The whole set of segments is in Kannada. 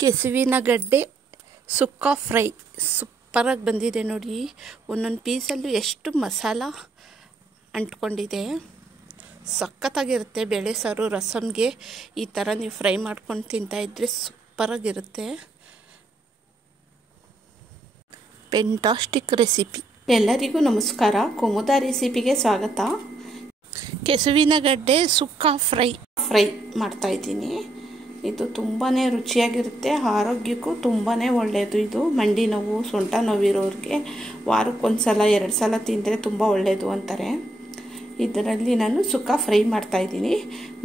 ಕೆಸುವಿನ ಗಡ್ಡೆ ಸುಕ್ಕ ಫ್ರೈ ಸೂಪರಾಗಿ ಬಂದಿದೆ ನೋಡಿ. ಒಂದೊಂದು ಪೀಸಲ್ಲೂ ಎಷ್ಟು ಮಸಾಲ ಅಂಟ್ಕೊಂಡಿದೆ. ಸಖತ್ತಾಗಿರುತ್ತೆ. ಬೇಳೆ ಸಾರು ರಸಮ್ಗೆ ಈ ಥರ ನೀವು ಫ್ರೈ ಮಾಡ್ಕೊಂಡು ತಿಂತಾಯಿದ್ರೆ ಸೂಪರಾಗಿರುತ್ತೆ. Fantastic recipe. ಎಲ್ಲರಿಗೂ ನಮಸ್ಕಾರ. ಕುಮುದ ರೆಸಿಪಿಗೆ ಸ್ವಾಗತ. ಕೆಸುವಿನ ಗಡ್ಡೆ ಸುಕ್ಕ ಫ್ರೈ ಮಾಡ್ತಾಯಿದ್ದೀನಿ. ಇದು ತುಂಬಾ ರುಚಿಯಾಗಿರುತ್ತೆ. ಆರೋಗ್ಯಕ್ಕೂ ತುಂಬಾ ಒಳ್ಳೆಯದು. ಇದು ಮಂಡಿ ನೋವು, ಸೊಂಟ ನೋವಿರೋರಿಗೆ ವಾರಕ್ಕೊಂದು ಸಲ 2 ಸಲ ತಿಂದರೆ ತುಂಬ ಒಳ್ಳೆಯದು ಅಂತಾರೆ. ಇದರಲ್ಲಿ ನಾನು ಸುಕ್ಕ ಫ್ರೈ ಮಾಡ್ತಾಯಿದ್ದೀನಿ.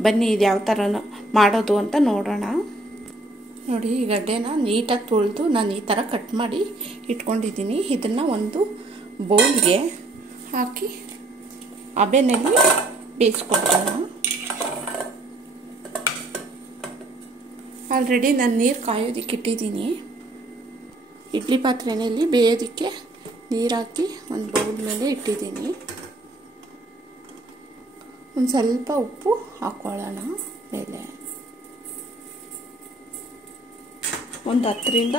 ಬನ್ನಿ ಇದು ಯಾವ ಥರ ಮಾಡೋದು ಅಂತ ನೋಡೋಣ. ನೋಡಿ, ಈ ಗಡ್ಡೆನ ನೀಟಾಗಿ ತೊಳೆದು ನಾನು ಈ ಥರ ಕಟ್ ಮಾಡಿ ಇಟ್ಕೊಂಡಿದ್ದೀನಿ. ಇದನ್ನು ಒಂದು ಬೌಲ್ಗೆ ಹಾಕಿ ಹಬೆನಲ್ಲಿ ಬೇಯಿಸ್ಕೊಳ್ತೀನಿ. ಆಲ್ರೆಡಿ ನಾನು ನೀರು ಕಾಯೋದಕ್ಕೆ ಇಟ್ಟಿದ್ದೀನಿ. ಇಡ್ಲಿ ಪಾತ್ರೆಯಲ್ಲಿ ಬೇಯೋದಕ್ಕೆ ನೀರು ಹಾಕಿ ಒಂದು ಬೌಲ್ ಮೇಲೆ ಇಟ್ಟಿದ್ದೀನಿ. ಒಂದು ಸ್ವಲ್ಪ ಉಪ್ಪು ಹಾಕ್ಕೊಳ್ಳೋಣ ಮೇಲೆ. ಒಂದು 10ರಿಂದ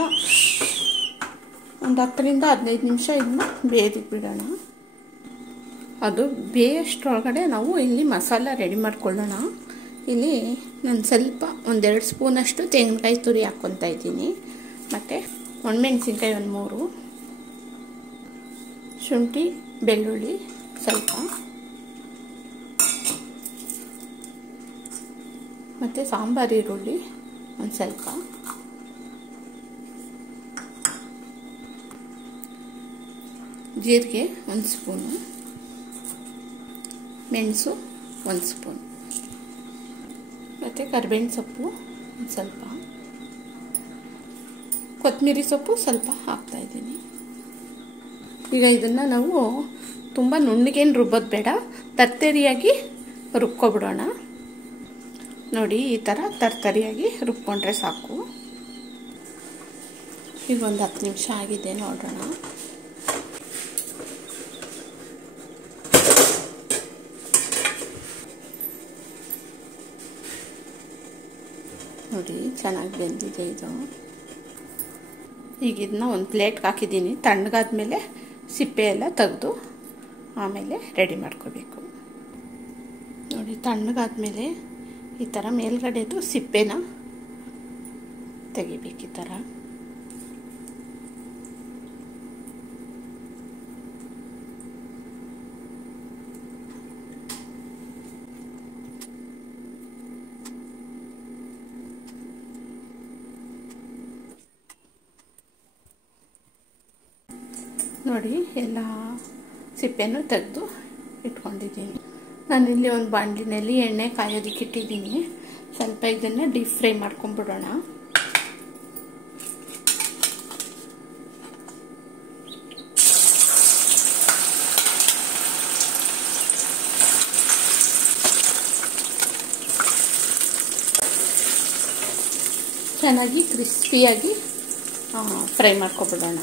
15 ನಿಮಿಷ ಇದನ್ನ ಬೇಯೋದಕ್ಕೆ ಬಿಡೋಣ. ಅದು ಬೇಯೋಷ್ಟರೊಳಗಡೆ ನಾವು ಇಲ್ಲಿ ಮಸಾಲ ರೆಡಿ ಮಾಡ್ಕೊಳ್ಳೋಣ. ಇಲ್ಲಿ ನಾನು ಸ್ವಲ್ಪ 1-2 ಸ್ಪೂನಷ್ಟು ತೆಂಗಿನಕಾಯಿ ತುರಿ ಹಾಕ್ಕೊತಾ ಇದ್ದೀನಿ. ಮತ್ತು ಒಣಮೆಣಸಿನ್ಕಾಯಿ 1-3, ಶುಂಠಿ ಬೆಳ್ಳುಳ್ಳಿ ಸ್ವಲ್ಪ, ಮತ್ತು ಸಾಂಬಾರು ಈರುಳ್ಳಿ ಒಂದು ಸ್ವಲ್ಪ, ಜೀರಿಗೆ 1 ಸ್ಪೂನು, ಮೆಣಸು 1 ಸ್ಪೂನ್, ಮತ್ತು ಕರಿಬೇವಿನ ಸೊಪ್ಪು ಒಂದು ಸ್ವಲ್ಪ, ಕೊತ್ತಂಬರಿ ಸೊಪ್ಪು ಸ್ವಲ್ಪ ಹಾಕ್ತಾಯಿದ್ದೀನಿ. ಈಗ ಇದನ್ನು ನಾವು ತುಂಬ ನುಣ್ಣಗೇನು ರುಬ್ಬೋದು ಬೇಡ, ತರ್ತರಿಯಾಗಿ ರುಬ್ಕೊಬಿಡೋಣ. ನೋಡಿ, ಈ ಥರ ತರ್ತರಿಯಾಗಿ ರುಬ್ಕೊಂಡ್ರೆ ಸಾಕು. ಈಗ ಒಂದು 10 ನಿಮಿಷ ಆಗಿದೆ, ನೋಡೋಣ. ನೋಡಿ, ಚೆನ್ನಾಗಿ ಬೆಂದಿದೆ ಇದು. ಈಗ ಇದನ್ನ ಒಂದು ಪ್ಲೇಟ್ಗೆ ಹಾಕಿದ್ದೀನಿ. ತಣ್ಣಗಾದ್ಮೇಲೆ ಸಿಪ್ಪೆ ಎಲ್ಲ ತೆಗೆದು ಆಮೇಲೆ ರೆಡಿ ಮಾಡ್ಕೋಬೇಕು. ನೋಡಿ, ತಣ್ಣಗಾದ್ಮೇಲೆ ಈ ಥರ ಮೇಲ್ಗಡೆದು ಸಿಪ್ಪೆನ ತೆಗಿಬೇಕು. ಈ ಥರ ನೋಡಿ, ಎಲ್ಲ ಸಿಪ್ಪೆನೂ ತೆಗೆದು ಇಟ್ಕೊಂಡಿದ್ದೀನಿ. ನಾನಿಲ್ಲಿ ಒಂದು ಬಾಣಲಿನಲ್ಲಿ ಎಣ್ಣೆ ಕಾಯೋದಕ್ಕೆ ಇಟ್ಟಿದ್ದೀನಿ. ಸ್ವಲ್ಪ ಇದನ್ನು ಡೀಪ್ ಫ್ರೈ ಮಾಡ್ಕೊಂಡ್ಬಿಡೋಣ. ಚೆನ್ನಾಗಿ ಕ್ರಿಸ್ಪಿಯಾಗಿ ಫ್ರೈ ಮಾಡ್ಕೊಬಿಡೋಣ.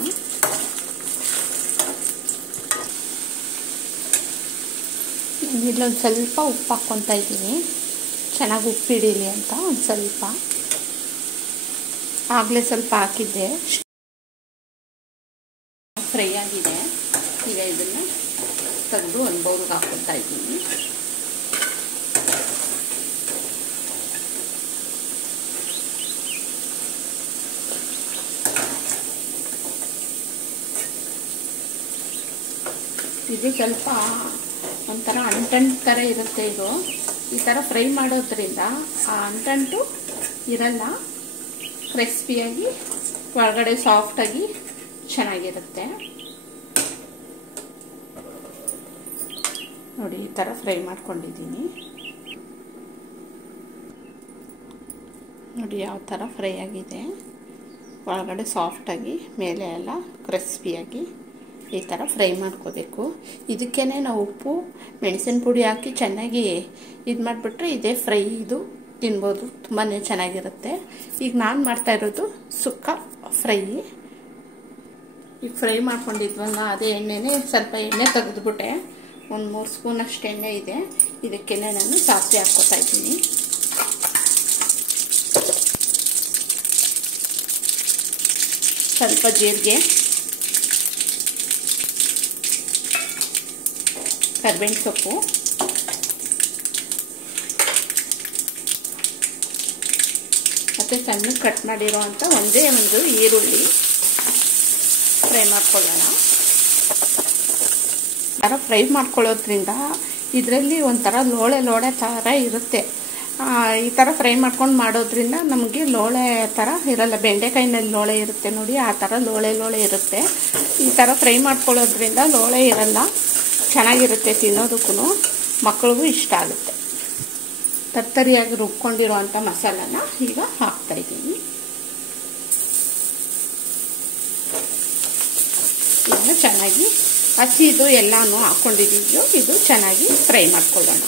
ಇಲ್ಲೊಂದು ಸ್ವಲ್ಪ ಉಪ್ಪು ಹಾಕ್ಕೊತಾ ಇದ್ದೀನಿ, ಚೆನ್ನಾಗಿ ಉಪ್ಪಿಡೀಲಿ ಅಂತ. ಒಂದು ಸ್ವಲ್ಪ ಆಗಲೇ ಸ್ವಲ್ಪ ಹಾಕಿದ್ದೆ, ಫ್ರೈ ಆಗಿದೆ. ಈಗ ಇದನ್ನು ತೆಗೆದು ಒಂದು ಬೌಲ್ಗೆ ಹಾಕ್ಕೊತಾ ಇದ್ದೀನಿ. ಇದು ಸ್ವಲ್ಪ ಒಂಥರ ಅಂಟಂಟು ಥರ ಇರುತ್ತೆ. ಇದು ಈ ಥರ ಫ್ರೈ ಮಾಡೋದ್ರಿಂದ ಆ ಅಂಟಂಟು ಇರಲ್ಲ, ಕ್ರಿಸ್ಪಿಯಾಗಿ ಒಳಗಡೆ ಸಾಫ್ಟಾಗಿ ಚೆನ್ನಾಗಿರುತ್ತೆ. ನೋಡಿ, ಈ ಥರ ಫ್ರೈ ಮಾಡ್ಕೊಂಡಿದ್ದೀನಿ. ನೋಡಿ ಯಾವ ಥರ ಫ್ರೈ ಆಗಿದೆ. ಒಳಗಡೆ ಸಾಫ್ಟಾಗಿ, ಮೇಲೆ ಎಲ್ಲ ಕ್ರಿಸ್ಪಿಯಾಗಿ ಈ ಥರ ಫ್ರೈ ಮಾಡ್ಕೋಬೇಕು. ಇದಕ್ಕೇ ನಾವು ಉಪ್ಪು ಮೆಣಸಿನ ಪುಡಿ ಹಾಕಿ ಚೆನ್ನಾಗಿ ಇದು ಮಾಡಿಬಿಟ್ರೆ ಇದೇ ಫ್ರೈ ಇದು ತಿನ್ಬೋದು, ತುಂಬಾ ಚೆನ್ನಾಗಿರುತ್ತೆ. ಈಗ ನಾನು ಮಾಡ್ತಾ ಇರೋದು ಸುಕ್ಕ ಫ್ರೈ. ಈಗ ಫ್ರೈ ಮಾಡ್ಕೊಂಡಿದ್ವಲ್ಲ ಅದೇ ಎಣ್ಣೆನೇ ಸ್ವಲ್ಪ ಎಣ್ಣೆ ತೆಗೆದುಬಿಟ್ಟೆ. ಒಂದು 3 ಸ್ಪೂನಷ್ಟು ಎಣ್ಣೆ ಇದೆ. ಇದಕ್ಕೇ ನಾನು ಸಾಸಿವೆ ಹಾಕ್ಕೊತಾ ಇದ್ದೀನಿ. ಸ್ವಲ್ಪ ಜೀರಿಗೆ, ಕರಿಬೇವಿನ ಸೊಪ್ಪು, ಮತ್ತು ಸಣ್ಣಗೆ ಕಟ್ ಮಾಡಿರೋವಂಥ ಒಂದೇ ಒಂದು ಈರುಳ್ಳಿ ಫ್ರೈ ಮಾಡ್ಕೊಳ್ಳೋಣ. ಥರ ಫ್ರೈ ಮಾಡ್ಕೊಳ್ಳೋದ್ರಿಂದ ಇದರಲ್ಲಿ ಒಂಥರ ಲೋಳೆ ಥರ ಇರುತ್ತೆ. ಈ ಥರ ಫ್ರೈ ಮಾಡ್ಕೊಂಡು ಮಾಡೋದ್ರಿಂದ ನಮಗೆ ಲೋಳೆ ಥರ ಇರಲ್ಲ. ಬೆಂಡೆಕಾಯಿನಲ್ಲಿ ಲೋಳೆ ಇರುತ್ತೆ ನೋಡಿ, ಆ ಥರ ಲೋಳೆ ಇರುತ್ತೆ. ಈ ಥರ ಫ್ರೈ ಮಾಡ್ಕೊಳ್ಳೋದ್ರಿಂದ ಲೋಳೆ ಇರಲ್ಲ, ಚೆನ್ನಾಗಿರುತ್ತೆ, ತಿನ್ನೋದಕ್ಕೂ ಮಕ್ಕಳಿಗೂ ಇಷ್ಟ ಆಗುತ್ತೆ. ತರ್ತರಿಯಾಗಿ ರುಬ್ಕೊಂಡಿರುವಂಥ ಮಸಾಲನ ಈಗ ಹಾಕ್ತಾಯಿದ್ದೀನಿ. ಇದನ್ನು ಚೆನ್ನಾಗಿ ಹಸಿದು ಎಲ್ಲನೂ ಹಾಕ್ಕೊಂಡಿದ್ದೀವಿ, ಇದು ಚೆನ್ನಾಗಿ ಫ್ರೈ ಮಾಡ್ಕೊಳ್ಳೋಣ.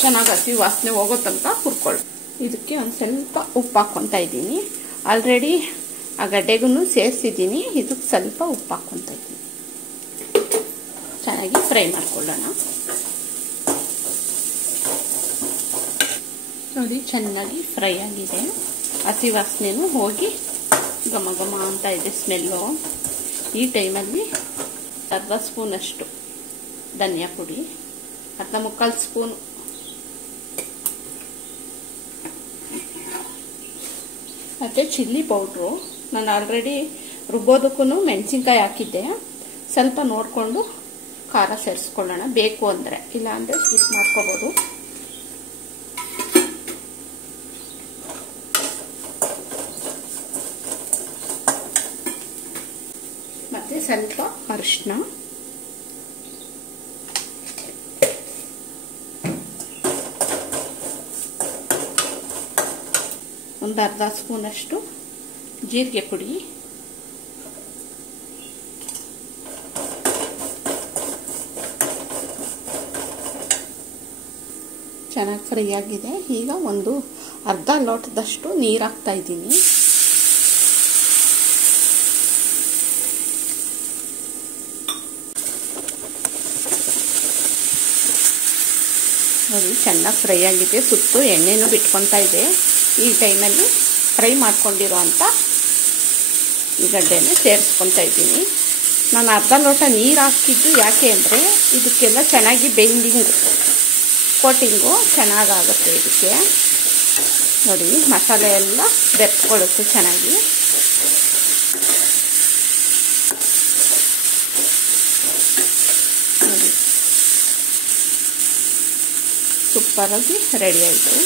ಚೆನ್ನಾಗಿ ಹಸಿ ವಾಸನೆ ಹೋಗೋ ತನಕ ಹುರ್ಕೊಳ್ಳೋಣ. ಇದಕ್ಕೆ ಒಂದು ಸ್ವಲ್ಪ ಉಪ್ಪು ಹಾಕ್ಕೊತಾ ಇದ್ದೀನಿ. ಆಲ್ರೆಡಿ ಆ ಗಡ್ಡೆಗೂ ಸೇರಿಸಿದ್ದೀನಿ. ಇದಕ್ಕೆ ಸ್ವಲ್ಪ ಉಪ್ಪು ಹಾಕ್ಕೊತಾ ಇದ್ದೀನಿ. ಚೆನ್ನಾಗಿ ಫ್ರೈ ಮಾಡ್ಕೊಳ್ಳೋಣ. ನೋಡಿ, ಚೆನ್ನಾಗಿ ಫ್ರೈ ಆಗಿದೆ. ಹಸಿ ವಾಸನೆನೂ ಹೋಗಿ ಘಮ ಘಮ ಅಂತ ಇದೆ ಸ್ಮೆಲ್ಲು. ಈ ಟೈಮಲ್ಲಿ ಅರ್ಧ ಸ್ಪೂನಷ್ಟು ಧನಿಯಾ ಪುಡಿ, ಅರ್ಧ ಮುಕ್ಕಾಲು ಸ್ಪೂನು ಮತ್ತು ಚಿಲ್ಲಿ ಪೌಡ್ರು. ನಾನು ಆಲ್ರೆಡಿ ರುಬ್ಬೋದಕ್ಕೂ ಮೆಣಸಿನ್ಕಾಯಿ ಹಾಕಿದ್ದೆ. ಸ್ವಲ್ಪ ನೋಡಿಕೊಂಡು ಖಾರ ಸೇರಿಸ್ಕೊಳ್ಳೋಣ, ಬೇಕು ಅಂದರೆ, ಇಲ್ಲಾಂದರೆ ಸ್ಕಿಪ್ ಮಾಡ್ಕೋಬೋದು. ಮತ್ತು ಸ್ವಲ್ಪ ಅರಿಶಿನ, ಒಂದು ಅರ್ಧ ಸ್ಪೂನಷ್ಟು ಜೀರಿಗೆ ಪುಡಿ, ಚೆನ್ನಾಗಿ ಫ್ರೈ ಆಗಿದೆ. ಈಗ ಒಂದು ಅರ್ಧ ಲೋಟದಷ್ಟು ನೀರು ಹಾಕ್ತಾ ಇದ್ದೀನಿ. ನೋಡಿ, ಚೆನ್ನಾಗಿ ಫ್ರೈ ಆಗಿದೆ, ಸುತ್ತು ಎಣ್ಣೆನೂ ಬಿಟ್ಕೊತಾ ಇದೆ. ಈ ಟೈಮಲ್ಲಿ ಫ್ರೈ ಮಾಡ್ಕೊಂಡಿರೋ ಅಂಥ ಈ ಗಡ್ಡೆನ ಸೇರಿಸ್ಕೊತಾ ಇದ್ದೀನಿ. ನಾನು ಅರ್ಧ ಲೋಟ ನೀರು ಹಾಕಿದ್ದು ಯಾಕೆ ಅಂದರೆ ಇದಕ್ಕೆಲ್ಲ ಚೆನ್ನಾಗಿ ಕೋಟಿಂಗು ಚೆನ್ನಾಗಾಗುತ್ತೆ. ಇದಕ್ಕೆ ನೋಡಿ, ಮಸಾಲೆ ಎಲ್ಲ ಬೆರೆಸ್ಕೊಳ್ಳುತ್ತೆ ಚೆನ್ನಾಗಿ. ನೋಡಿ, ಸೂಪರಾಗಿ ರೆಡಿ ಆಯಿತು.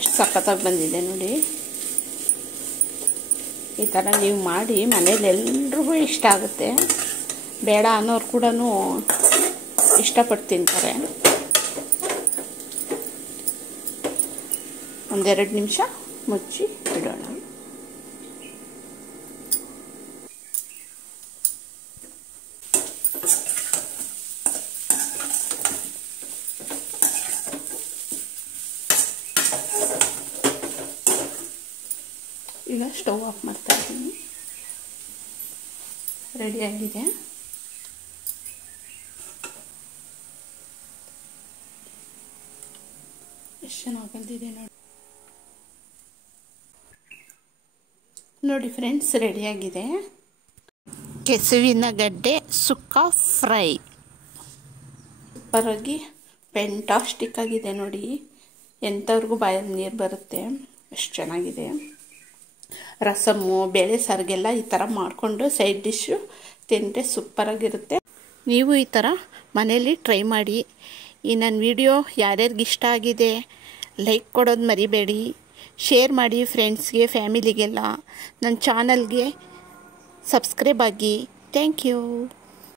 ಎಷ್ಟು ಸಖತ್ತಾಗಿ ಬಂದಿದೆ ನೋಡಿ. ಈ ಥರ ನೀವು ಮಾಡಿ ಮನೇಲಿ ಎಲ್ರಿಗೂ ಇಷ್ಟ ಆಗುತ್ತೆ. ಬೇಡ ಅನ್ನೋರು ಕೂಡ ಇಷ್ಟಪಟ್ಟು ತಿಂತಾರೆ. ಒಂದೆರಡು ನಿಮಿಷ ಮುಚ್ಚಿ ಇಡೋಣ. ಈಗ ಸ್ಟವ್ ಆಫ್ ಮಾಡ್ತಾ ಇದ್ದೀನಿ. ರೆಡಿಯಾಗಿದೆ. ಎಷ್ಟು ಚೆನ್ನಾಗಿ ಬಂದಿದೆ ನೋಡಿ ಫ್ರೆಂಡ್ಸ್, ರೆಡಿಯಾಗಿದೆ. ಕೆಸುವಿನ ಗಡ್ಡೆ ಸುಕ್ಕ ಫ್ರೈ ಸೂಪರಾಗಿ ಫೆಂಟಾಸ್ಟಿಕ್ ಆಗಿದೆ ನೋಡಿ. ಎಂಥವ್ರಿಗೂ ಬಾಯಲ್ಲಿ ನೀರು ಬರುತ್ತೆ, ಎಷ್ಟು ಚೆನ್ನಾಗಿದೆ. ರಸಮ್ಮು, ಬೇಳೆ ಸಾರಿಗೆಲ್ಲ ಈ ಥರ ಮಾಡಿಕೊಂಡು ಸೈಡ್ ಡಿಶ್ಶು ತಿಂದರೆ ಸೂಪರಾಗಿರುತ್ತೆ. ನೀವು ಈ ಥರ ಮನೇಲಿ ಟ್ರೈ ಮಾಡಿ. ಈ ನನ್ನ ವಿಡಿಯೋ ಯಾರ್ಯಾರಿಗೆ ಇಷ್ಟ ಆಗಿದೆ ಲೈಕ್ ಕೊಡೋದು ಮರಿಬೇಡಿ. ಶೇರ್ ಮಾಡಿ ಫ್ರೆಂಡ್ಸ್ಗೆ, ಫ್ಯಾಮಿಲಿಗೆಲ್ಲ. ನನ್ನ ಚಾನಲ್ಗೆ ಸಬ್ಸ್ಕ್ರೈಬ್ ಆಗಿ. Thank you.